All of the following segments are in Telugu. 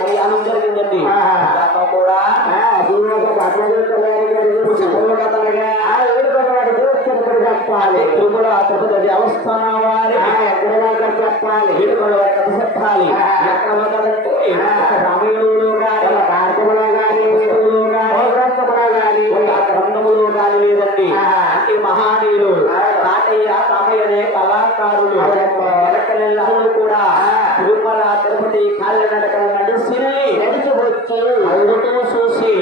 కళ్యాణం జరిగిందండి కూడా చెప్పాలి. తిరుమల తిరుపతి దేవస్థాన వారి చెప్పాలి. చెప్పాలి. ఎక్కడ వాళ్ళ కార్యక్రమంలో కానీ పుస్తకంలో కానీ ఒక గ్రంథములో కానీ లేదండి. అంటే మహానీయులు. తాతయ్య తామయ్య అనే కళాకారులు. వెనకలెల్లరూ కూడా తిరుమల తిరుపతి నడిచి వచ్చి అడుగుతూ చూసి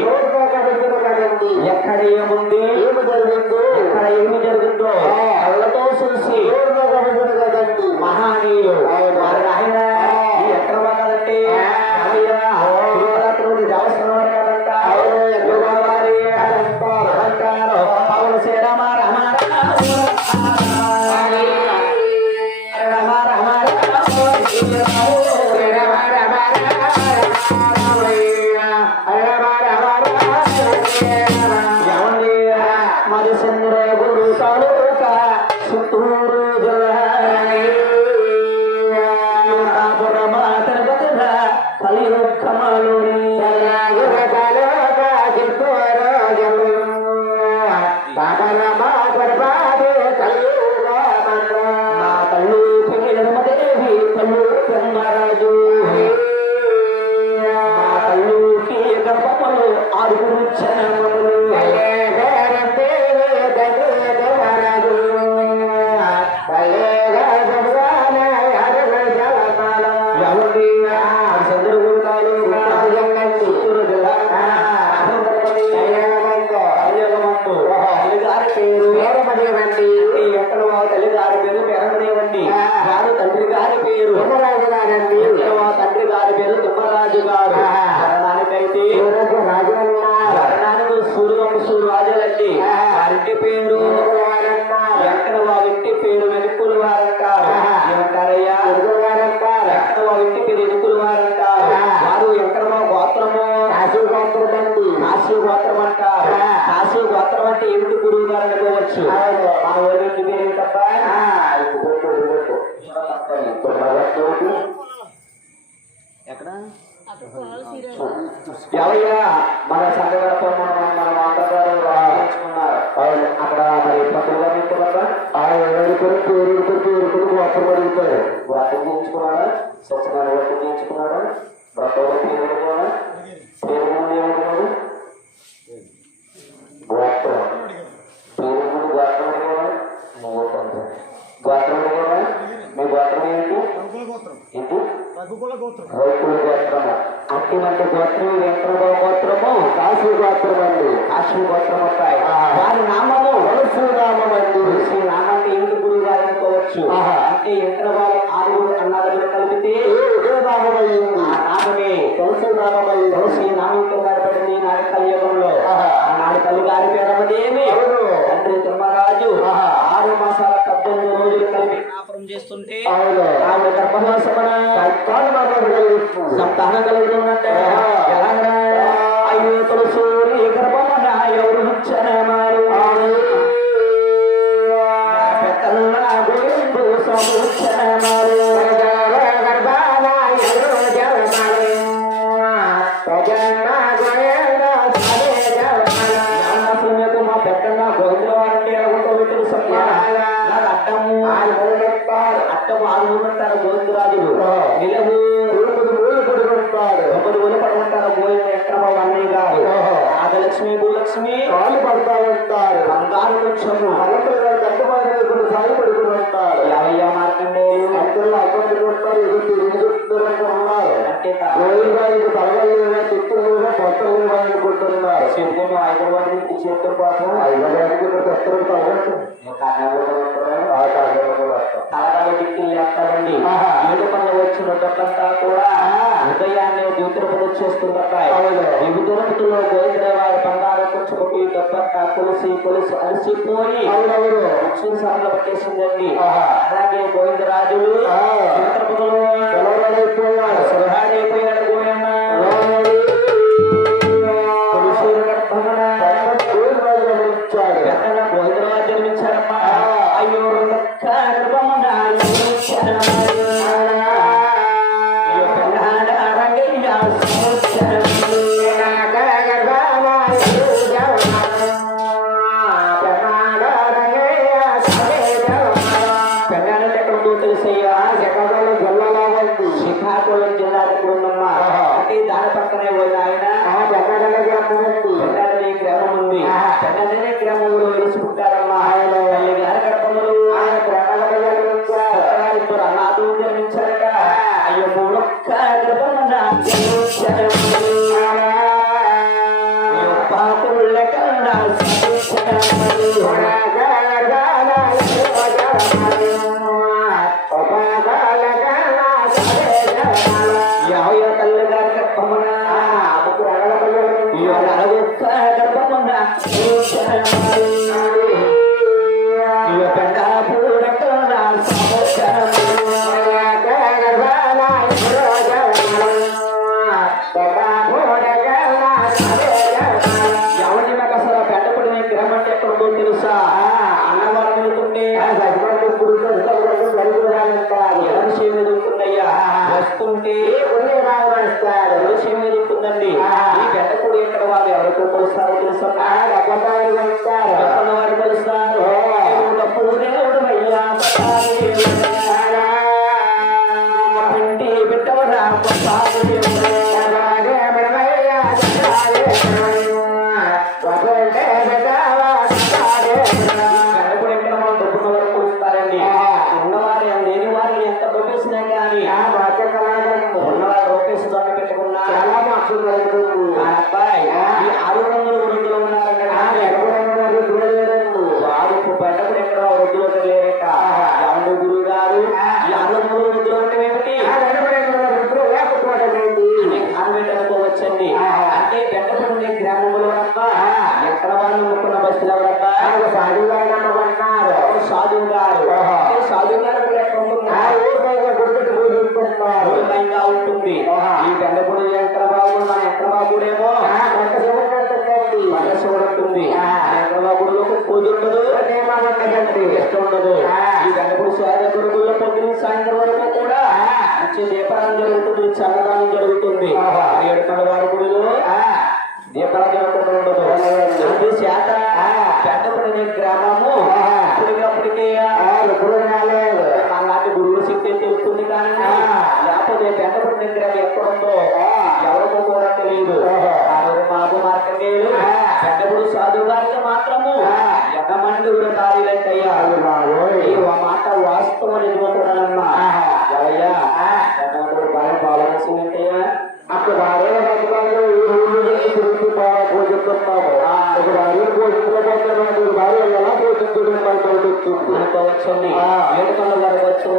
ఎక్కడ ఏముంది? ఏమి జరిగింది? ఎక్కడ ఏమి జరుగుతుందో కళ్ళతో చూసి మహానీయులు. ఆయన పేరు ఈ ఎక్కడ మా తల్లిగారి పేరు పెరమదేవండి గారు తండ్రి గారి పేరు ఎక్కడ మా తండ్రి గారి పేరు తిమ్మరాజు గారు మరణానికైతే మరణానికి సూర్యవంశు రాజులండి వారింటి పేరు ఎక్కడ వారి ఇంటి పేరు వెనుకులు వారంటారు ఏమంటారయ్యా ఎక్కడ వారి ఇంటి పేరు వెనుకులు వారంటారు వారు ఎక్కడ మా గోత్రము కాశీ గోత్రం అంటారు కాశీ గోత్రం అంటే ఏమిటి గురువు గారు అనుకోవచ్చు మన ఊరి ఇంటి పేరు ఏంటబ్బా ఎక్కడ ఎవయ్యా మన సంఘగడప మన మన మామగారు రాయించుకున్నారు అక్కడ మరి పక్కన గారు ఇంటున్నారా వ్రతం చేయించుకున్నాడా సత్యనారాయణ వ్రతం చేయించుకున్నాడా వ్రతం పేరు కూడా పేరు ముందు ఏమనుకున్నాడు గోత్రం పేరు ముందు గోత్రం నువ్వు గోత్రం అడిగారా మీ గోత్రం. ఏంటి రఘుకుల గోత్రం రైతుల గోత్రము అటువంటి గోత్రము వెంకటరావు గోత్రము కాశీ గోత్రం అండి కాశీ గోత్రం వస్తాయి వారి నామము శ్రీరామం అండి శ్రీరామ అంటే ఇంటి గురువు గారు అనుకోవచ్చు అంటే వెంకటరావు ఆరుగురు అన్నదమ్ములు కలిపితే ఆ నామమే. తులసి నామంతో కనపడింది నాడు కలియుగంలో. ఆనాడు తల్లి గారి పేరమదేమి తండ్రి తిమ్మరాజు ఆరు రోజులు కాపురం చేస్తుంటే ఆవిడ గర్భవాసమన సంతానం కలుగుతుందంటే అయ్యో తులసి. అంటే హైదరాబాద్ నుంచి చేతుల పాపం ఐదడానికి ఇక్కడ తెస్తారు కాబట్టి ఆహా. ఏడు పనులు వచ్చిన డబ్బంతా కూడా ఉదయాన్నే అవును. ఇవి తిరుపతిలో గోవిందరావు బంగారు కూర్చోబెట్టి డబ్బంతా కొలిసి కొలిసి అలసిపోయి సభలో పట్టేసిందండి. అలాగే గోవిందరాజులు శ్రీకాకుళం జిల్లాకు ఉందమ్మ అంటే దాని పక్కనే పోయిన ఆయన పెద్దదనే గ్రామం ఉంది. పెద్దదనే గ్రామం ఉంది. పెద్దదనే గ్రామంలో వెలుసుకుంటారమ్మా ఆయన తల్లి గారి గర్భములు ఆయన ప్రాణాలు అనాథు జన్మించారట साधुगार साधुगार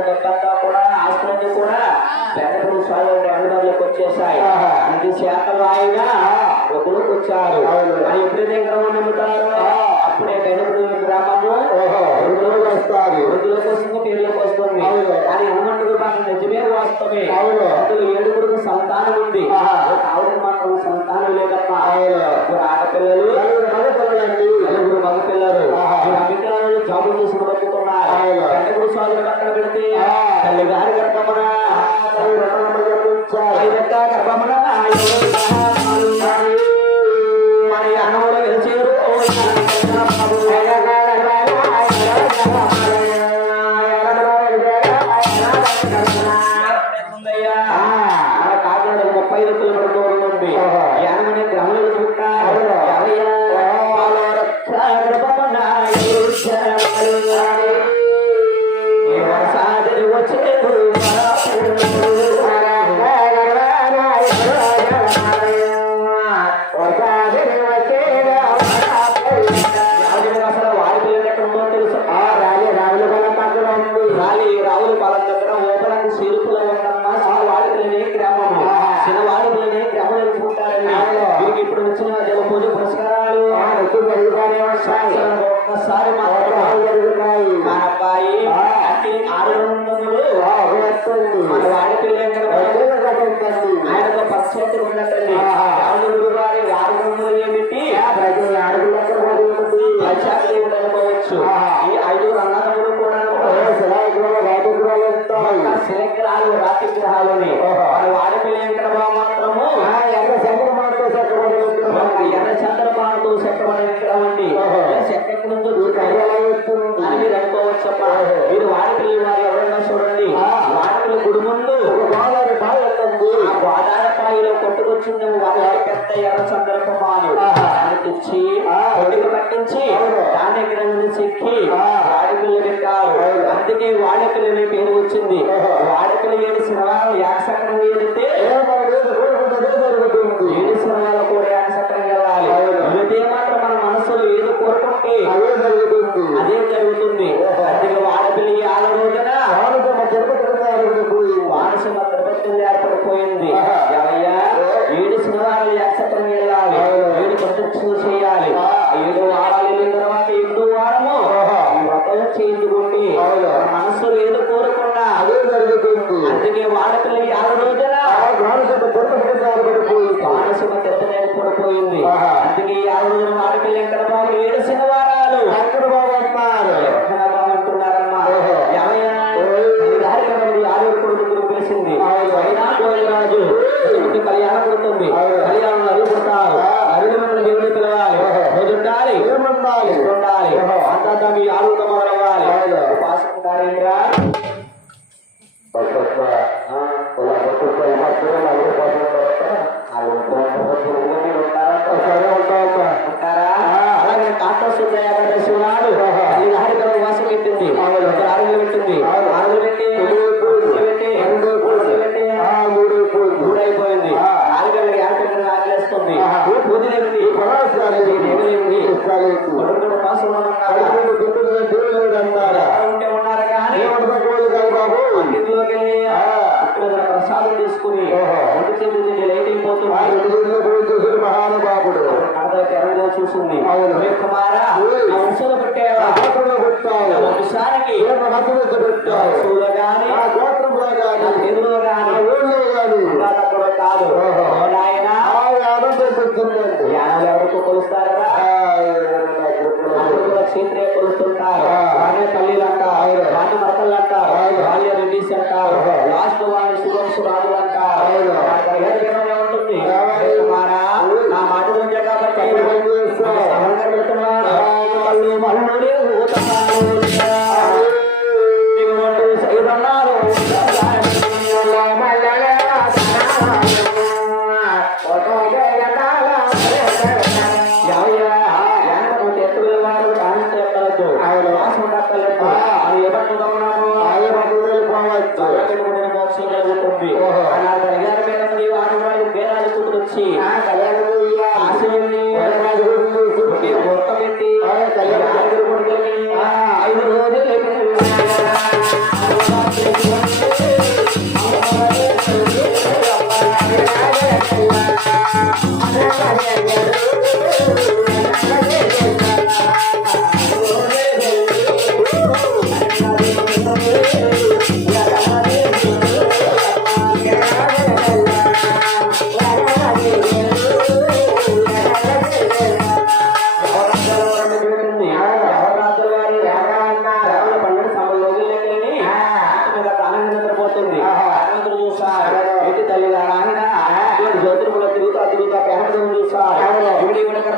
మొత్తంగా కూడా ఆస్తులన్నీ కూడా బెంగళూరు స్వామి బెంగళూరులోకి వచ్చేసాయి ఇది శాతవాయిగా ఒకరికి వచ్చారు. మరి ఎప్పుడైతే గ్రామం నమ్ముతారు? అప్పుడే బెంగళూరు ఆడపిల్లలు మగపిల్లలు. జాబులు చేసుకుని బతుకున్నారు వచ్చిన పూజ పురస్కారాలు. ఒక్కసారి మా అబ్బాయి ఆరు రంగములు ఆయనతో పక్షి ఉండదండి ఆరుగురు వారి ఆరు రంగులు ఏమిటి? ప్రజలు ఉండకపోవచ్చు ఈ ఐదు రంగాలు కూడా శిలగ్రహాలు రాతి గ్రహాలని మీరు అనుకోవచ్చమ్మా మీరు వాడకలి వారు ఎవరన్నా చూడండి. వాడకలి గుడి ముందు గోదావరిపాయలో కొట్టుకొచ్చి నువ్వు వారి పెద్ద ఎర్ర సందర్భమాను తెచ్చి ఒడికి పట్టించి దాని దగ్గర చెక్కి వాడకలు పెట్టారు. అందుకే వాడకలు పేరు వచ్చింది. వాడకలు వేడి శివ యాసకం వేడితే మనకు కళ్యాణం పుడుతుంది కళ్యాణం కుమార వంశలు పుట్టావా? వంశానికి చూడగానే తెలుగులో గాని ఊళ్ళో గాని. కూడా కాదు. జ్ఞానం ఎవరితో కొలుస్తారా క్షేత్రీయ కొలుస్తుంటారు. వాడే పల్లీలు అంటారు. వాడి మరకలు అంటారు. బాల్య రెడ్డిస్ అంటారు. లాస్ట్ వాడి సుగంసు రాజులు అంటారు ఉంటుంది. వచ్చి జరుగుతుంది అలా కళ్యాణ మేడం ఆడవాళ్ళు బేరాలు కుదిరొచ్చి ఐదు రోజులు